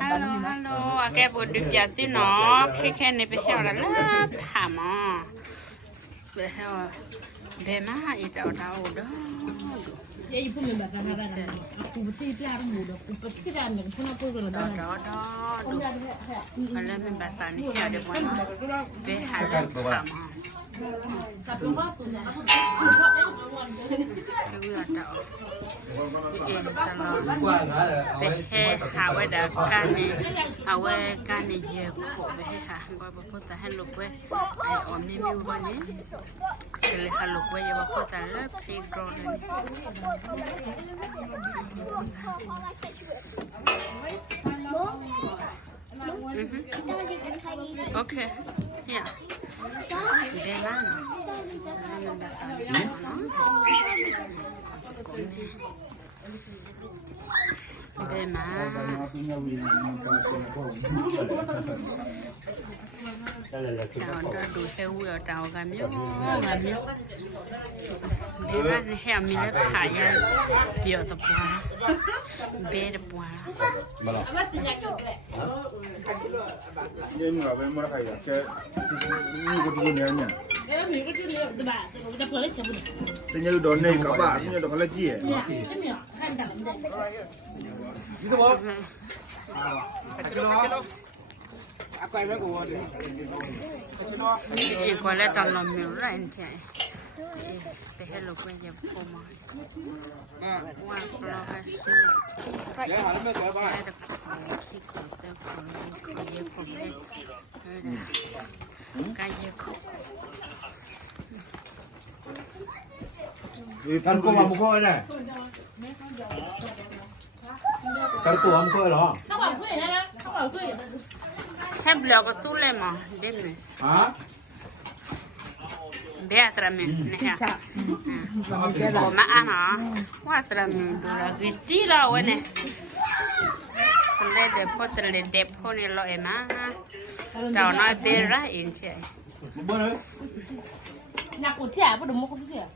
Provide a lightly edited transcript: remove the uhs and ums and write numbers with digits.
Hello, cái bữa được giờ tí nó khi này phải theo là lớp hả mà phải theo về má ít đầu đầu đó Jadi pun memang kadang-kadang aku mesti tiar muda, aku pasti kan yang pun aku kalau dah. đó mà lên mình bà sản đi theo được quán về hà lớp hả mà cái vừa đầu em về hè hà quay đã can này hà quay can này nhiều khổ về hà gọi bà cô ta hay lục quay ai ổn nên yêu hơn nhéเลยฮัลโหลว่าอย่ามาพูดแต่เลิกเพลงโกรธเลยโอเคเนี่ยเดี๋ยวนั่งเดี๋ยวมาดูเซลล์เจ้ากันมั้ยกันมั้ยเดี๋ยวนั่นแฮมมีเล็บขายยันเดี๋ยวตะปวาเบดปัวมาหรอยังเหรอเป็นมรดกอ่ะแกนี่ก็ดูเนี่ยเนี่ยแต่ยังโดนในกระบะนี่โดนเขาละจี้อีกคนละตอนลมมิวไรน์ใช่แต่ให้ลูกไม่ยังโคมาว่าเราให้ซื้อได้แต่ที่คนเติมคนเยอะคนให้การเยอะท่านก็มาบุกเข้าไปได้กระตัวมันเคยหรอให้เบลก็ตู้เลยมั้งเดี๋ยวนี้ฮะเบียตระมินเนี่ยผมมาอ่ะนะว่าตระมินดูแลกิจเราเว้ยเนี่ยเลยเด็กพ่อเลยเด็กพ่อเนี่ยเราเอ็มอ่ะเราหน่อยเบลล์อินใช่อยากกูเที่ยวพอดูมุกกูเที่ยว